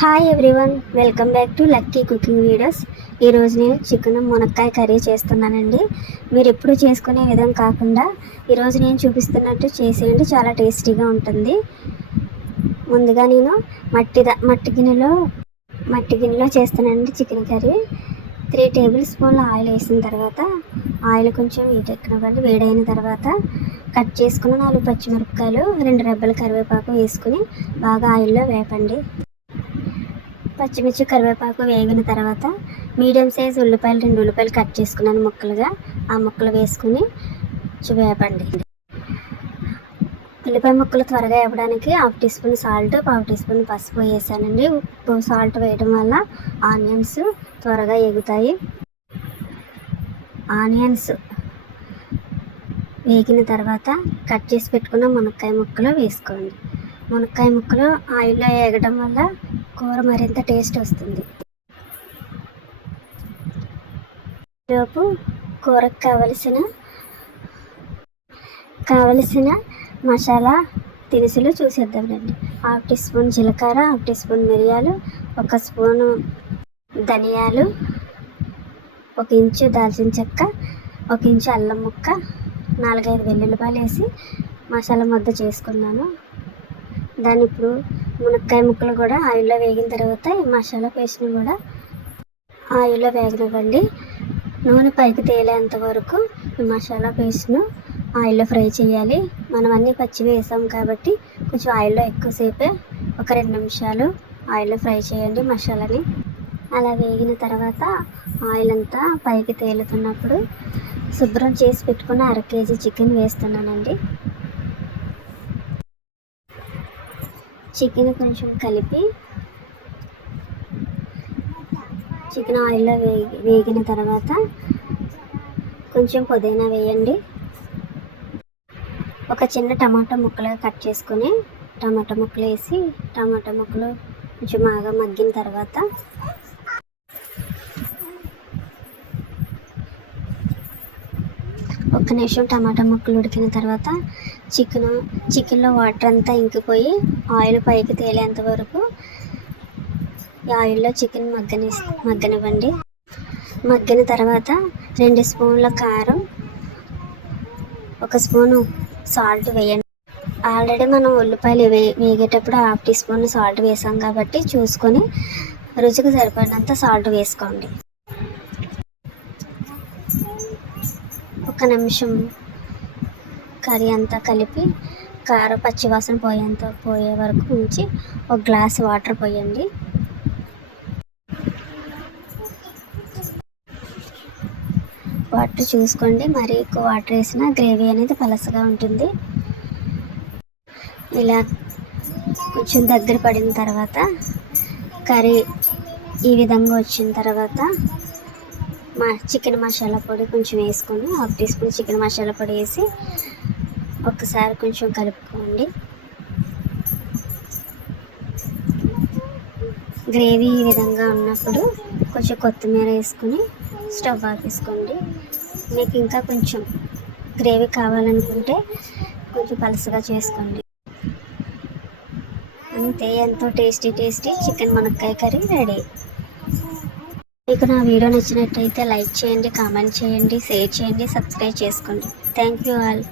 Hi everyone, welcome back to lucky cooking videos. ఈరోజు నేను chicken మునక్కాయ కర్రీ చేస్తున్నానండి. మీరు ఎప్పుడు చేసుకునే విధం కాకుండా ఈరోజు నేను చూపిస్తున్నట్టు చేసేయండి, చాలా టేస్టీగా ఉంటుంది. ముందుగా నేను మట్టి గిన్నెలో చేస్తానండి చికెన్ కర్రీ. 3 టేబుల్ స్పూన్ల ఆయిల్ వేసిన తర్వాత ఆయిల్ కొంచెం వేడైన తర్వాత కట్ చేసుకున్న 4 పచ్చిమిరపకాయలు, 2 రెబ్బల కరివేపాకు వేసుకుని బాగా ఆయిల్లో వేపండి. పచ్చిమిర్చి కరివేపాకు వేగిన తర్వాత మీడియం సైజ్ ఉల్లిపాయలు, 2 ఉల్లిపాయలు కట్ చేసుకున్నాను ముక్కలుగా. ఆ ముక్కలు వేసుకుని వేపండి. ఉల్లిపాయ ముక్కలు త్వరగా వేపడానికి 1/2 teaspoon salt, 1/2 teaspoon పసుపు వేసానండి. ఉప్పు, సాల్ట్ వేయడం వల్ల ఆనియన్స్ త్వరగా ఎగుతాయి. ఆనియన్స్ వేగిన తర్వాత కట్ చేసి పెట్టుకున్న మునక్కాయ ముక్కలు వేసుకోండి. మునక్కాయ ముక్కలు ఆయిల్లో వేగడం వల్ల కూర మరింత టేస్ట్ వస్తుంది. ఈలోపు కూరకు కావలసిన మసాలా దినుసులు చూసేద్దామండి. 1/2 టీ స్పూన్ జీలకర్ర, 1/2 టీ స్పూన్ మిరియాలు, 1 స్పూను ధనియాలు, 1 ఇంచు దాల్చిన చెక్క, 1 ఇంచు అల్లం ముక్క, 4-5 వెల్లుల్లిపాయలు వేసి మసాలా ముద్ద చేసుకున్నాను. దాన్ని ఇప్పుడు మునక్కాయ ముక్కలు కూడా ఆయిల్లో వేగిన తర్వాత ఈ మసాలా పేస్ట్ని కూడా ఆయిల్లో వేగనివ్వండి. నూనె పైకి తేలేంత వరకు ఈ మసాలా పేస్ట్ను ఆయిల్లో ఫ్రై చేయాలి. మనం అన్నీ పచ్చివి వేసాం కాబట్టి కొంచెం ఆయిల్లో ఎక్కువసేపే, ఒక 2 నిమిషాలు ఆయిల్లో ఫ్రై చేయండి మసాలాని. అలా వేగిన తర్వాత ఆయిల్ అంతా పైకి తేలుతున్నప్పుడు శుభ్రం చేసి పెట్టుకున్న 1/2 కేజీ చికెన్ వేస్తున్నానండి. చికెన్ కొంచెం కలిపి చికెన్ ఆయిల్లో వేగిన తర్వాత కొంచెం పుదీనా వేయండి. ఒక చిన్న టమాటా ముక్కలుగా కట్ చేసుకొని టమాటా ముక్కలు వేసి టమాటా ముక్కలు కొంచెం బాగా మగ్గిన తర్వాత ఒక్క నిమిషం టమాటా ముక్కలు ఉడికిన తర్వాత చికెన్లో వాటర్ అంతా ఇంకిపోయి ఆయిల్ పైకి తేలేంత వరకు ఈ ఆయిల్లో చికెన్ మగ్గనివ్వండి. మగ్గిన తర్వాత 2 స్పూన్ల కారం, 1 స్పూను సాల్ట్ వేయండి. ఆల్రెడీ మనం ఉల్లిపాయలు వేగేటప్పుడు 1/2 టీ స్పూన్ సాల్ట్ వేసాం కాబట్టి చూసుకొని రుచికి సరిపడినంత సాల్ట్ వేసుకోండి. 1 నిమిషం కర్రీ అంతా కలిపి కారం పచ్చివాసన పోయే వరకు ఉంచి 1 గ్లాస్ వాటర్ పోయండి. వాటర్ చూసుకోండి, మరీ ఎక్కువ వాటర్ వేసినా గ్రేవీ అనేది పలసగా ఉంటుంది. ఇలా కొంచెం దగ్గర పడిన తర్వాత కర్రీ ఈ విధంగా వచ్చిన తర్వాత చికెన్ మసాలా పొడి కొంచెం వేసుకొని 1/2 టీ స్పూన్ చికెన్ మసాలా పొడి వేసి ఒక్కసారి కొంచెం కలుపుకోండి. గ్రేవీ ఈ విధంగా ఉన్నప్పుడు కొంచెం కొత్తిమీర వేసుకొని స్టవ్ ఆపేసుకోండి. మీకు ఇంకా కొంచెం గ్రేవీ కావాలనుకుంటే కొంచెం పలసగా చేసుకోండి. అంతే, ఎంతో టేస్టీ చికెన్ మునక్కాయ కర్రీ రెడీ. మీకు నా వీడియో నచ్చినట్టయితే లైక్ చేయండి, కామెంట్ చేయండి, షేర్ చేయండి, సబ్స్క్రైబ్ చేసుకోండి. Thank you all.